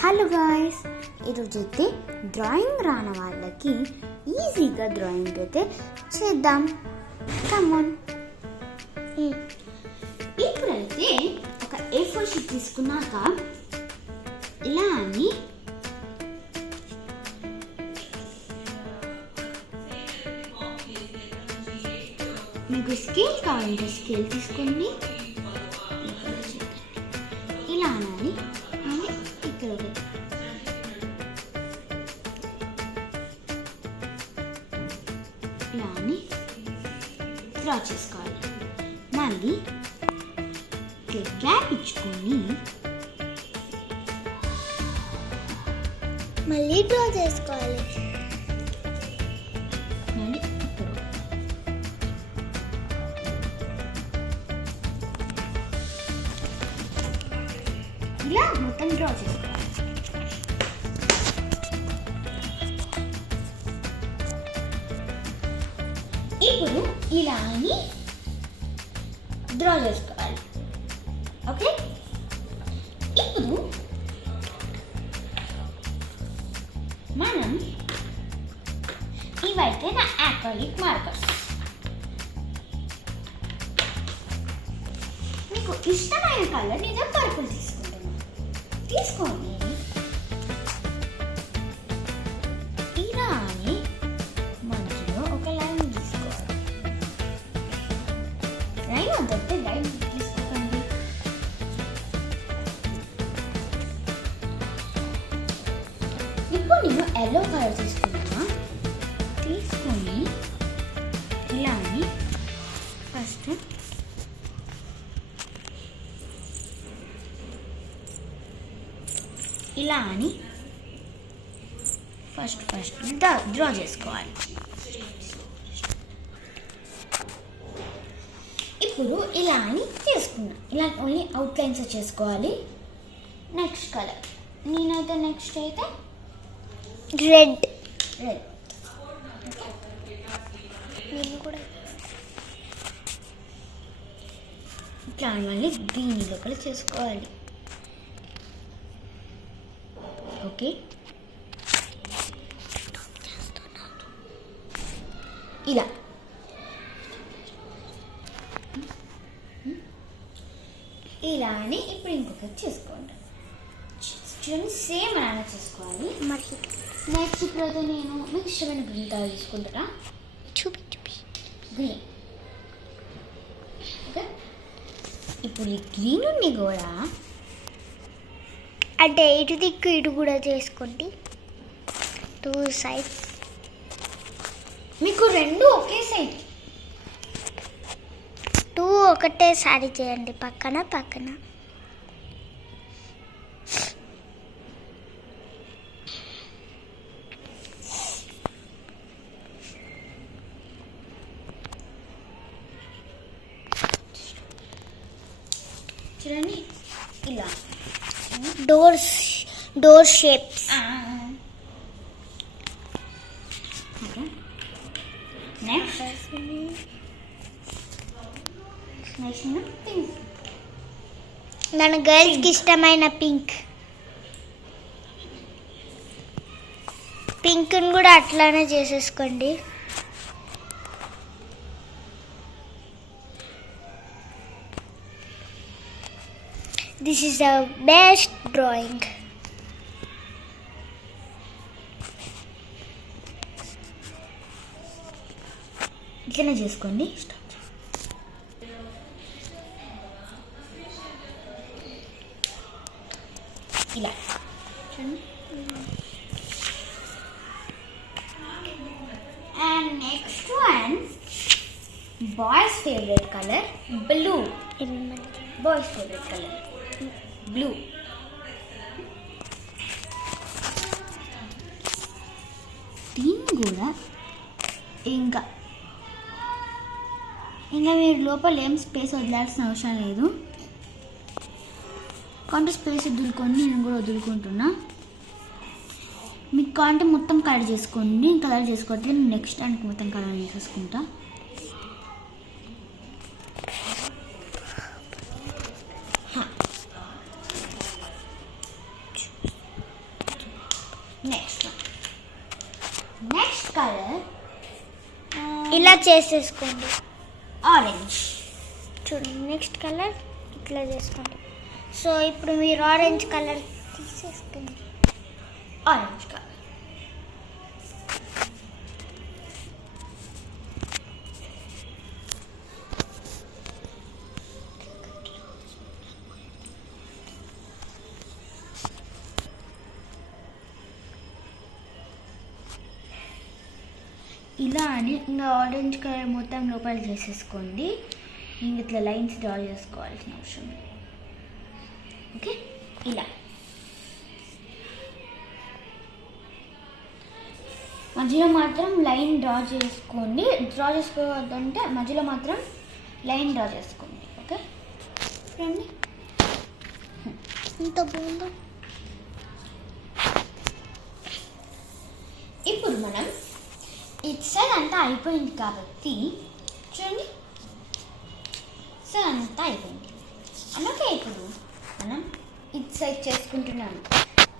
Hello guys, ఈరోజైతే drawing రాని వాళ్ళకి ఈజీగా డ్రాయింగ్ అయితే చేద్దాం. కమాన్. ఇప్పుడైతే ఒక A4 షీట్ తీసుకున్నాక ఇలా అని మీకు స్కేల్ కావాలంటే స్కేల్ తీసుకోండి. ఇలా అనాలి. ఇక్కడ ఒకటి ఇలా అని డ్రా చేసుకోవాలి. మళ్ళీ గ్యాప్ ఇచ్చుకొని మళ్ళీ డ్రా చేసుకోవాలి. మళ్ళీ ఇలా మొత్తం డ్రా చేసుకోవాలి. ఇప్పుడు ఇలా అని డ్రా చేసుకోవాలి. ఓకే, ఇప్పుడు మనం ఇవైతే నా యాక్రిలిక్ మార్కర్స్. మీకు ఇష్టమైన కలర్ నేను పర్పుల్ తీసుకుంటున్నాను. తీసుకోండి. ఇలా అని మధ్యలో ఒక లైన్ తీసుకోవాలి. లైన్ వద్దంటే లైన్ తీసుకోకండి. ఇప్పుడు నేను ఎల్లో కలర్ తీసుకున్నా. తీసుకొని ఇలా అని ఫస్ట్ ఇలా అని ఫస్ట్ డ్రా చేసుకోవాలి. ఇప్పుడు ఇలా అని చేసుకున్నా. ఇలా ఓన్లీ అవుట్లైన్స్ చేసుకోవాలి. నెక్స్ట్ కలర్ నేనైతే నెక్స్ట్ అయితే రెడ్. నేను కూడా ఇట్లా మళ్ళీ దీని లోపల చేసుకోవాలి. ఓకే, ఇలా ఇలా అని ఇప్పుడు ఇంకొకటి చేసుకోండి. చూడండి, సేమ్ అలానే చేసుకోవాలి. మరి నెక్స్ట్ ఇప్పుడైతే నేను మీకు ఇష్టమైన గ్రీన్ కలర్ తీసుకుంటారా? చూపి గ్రీన్. ఓకే, ఇప్పుడు ఈ గ్రీన్ని కూడా అంటే ఇటు దిక్కు ఇటు కూడా చేసుకోండి. 2 sides. మీకు రెండు ఒకే సైడ్ 2 ఒకటేసారి చేయండి, పక్కన పక్కన. చూడండి, ఇలా door shapes. Okay, next pink. మన గర్ల్స్కి ఇష్టమైన పింక్ని కూడా అట్లానే చేసేసుకోండి. This is the best drawing. ఇట్లనే చేసుకోండి. ఇలా and next one boys favourite colour blue. Boys favourite colour blue. దీన్ని కూడా ఇంకా మీరు లోపల ఏం స్పేస్ వదిలాల్సిన అవసరం లేదు. కొంత స్పేస్ వదులుకొని నేను కూడా వదులుకుంటున్నా. మీకు కాంటే మొత్తం కలర్ చేసుకోండి. కలర్ చేసుకోవట్లేదు, నేను నెక్స్ట్ దానికి మొత్తం కలర్ వేసేసుకుంటా. చేసేసుకోండి. ఆరెంజ్. చూడండి నెక్స్ట్ కలర్ ఇట్లా చేసుకోండి. సో ఇప్పుడు మీరు ఆరెంజ్ కలర్ తీసేసుకోండి. Orange colour. ఇలా అని ఇంకా ఆరెంజ్ కలర్ మొత్తం లోపల చేసేసుకోండి. ఇంక ఇట్లా లైన్స్ డ్రా చేసుకోవాల్సిన అవసరం లేదు. ఓకే, ఇలా మధ్యలో మాత్రం లైన్ డ్రా చేసుకోండి. డ్రా చేసుకోవద్దంటే మధ్యలో మాత్రం లైన్ డ్రా చేసుకోండి. ఓకే రండి. ఇంత బాగుందో. ఇప్పుడు మనం ఇటు సైడ్ అంతా అయిపోయింది కాబట్టి చూడండి, సైడ్ అంతా అయిపోయింది. అలాగే ఇప్పుడు మనం ఇటు సైడ్ చేసుకుంటున్నాము.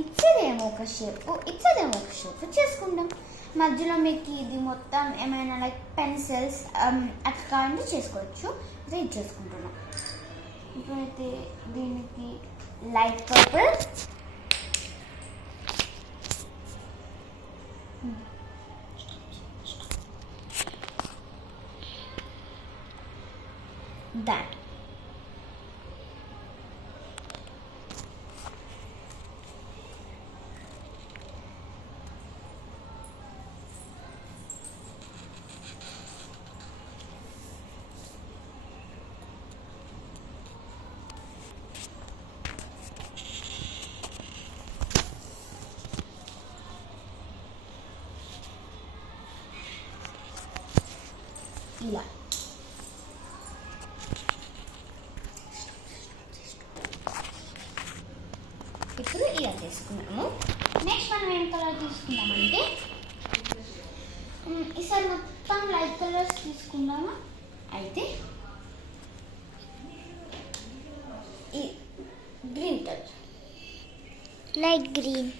ఇటు సైడ్ ఏమో ఒక షేప్, ఇటు సైడ్ ఏమో ఒక షేప్ చేసుకుంటాం. మధ్యలో మీకు ఇది మొత్తం ఏమైనా లైక్ పెన్సిల్స్ అట్లా కావాలంటే చేసుకోవచ్చు. అయితే ఇది చేసుకుంటున్నాం. ఇప్పుడైతే దీనికి లైట్ పర్పుల్, that ఇలా ఇప్పుడు ఇలా తీసుకున్నాము. నెక్స్ట్ మనం ఏం కలర్ తీసుకున్నామంటే ఈసారి మొత్తం లైట్ కలర్స్ తీసుకున్నామా. అయితే ఈ గ్రీన్ కలర్, లైట్ గ్రీన్.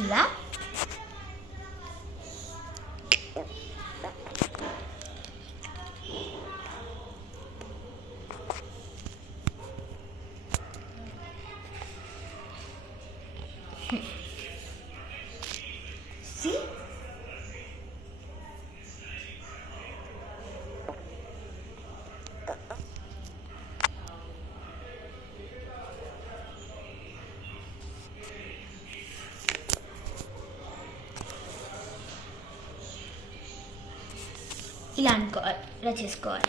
ఇలా See? ఇలా అనుకోవాలి, ఇలా చేసుకోవాలి.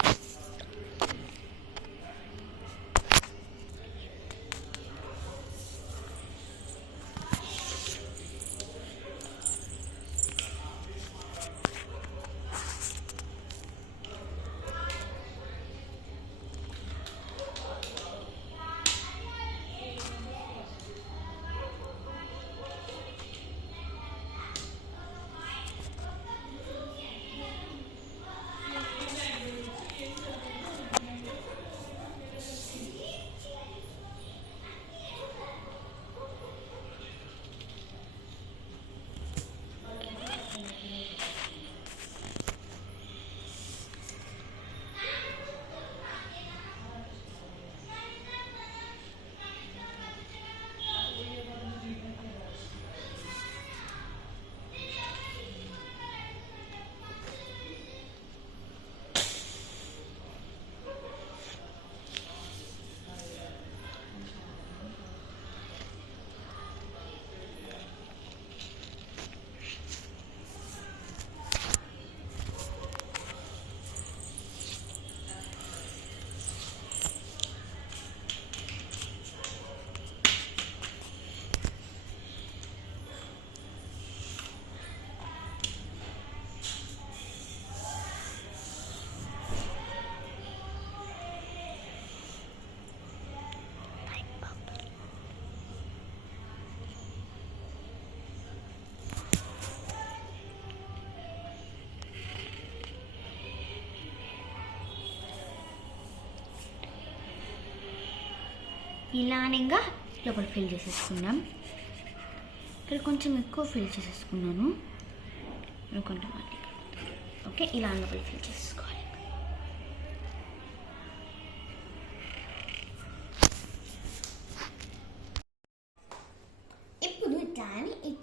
ఇలానే ఇంకా లోపల ఫిల్ చేసేసుకుందాం. ఇక్కడ కొంచెం ఎక్కువ ఫిల్ చేసేసుకున్నాను. కొంచెం ఓకే, ఇలా లోపల ఫిల్ చేసుకోవాలి. ఇప్పుడు ఇట్లాని ఇటు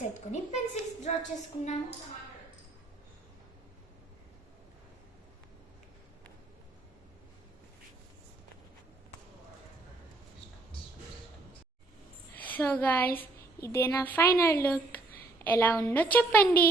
సైడ్కొని పెన్సిల్స్ డ్రా చేసుకున్నాం. సో గాయ్స్, ఇదే నా ఫైనల్ లుక్. ఎలా ఉందో చెప్పండి.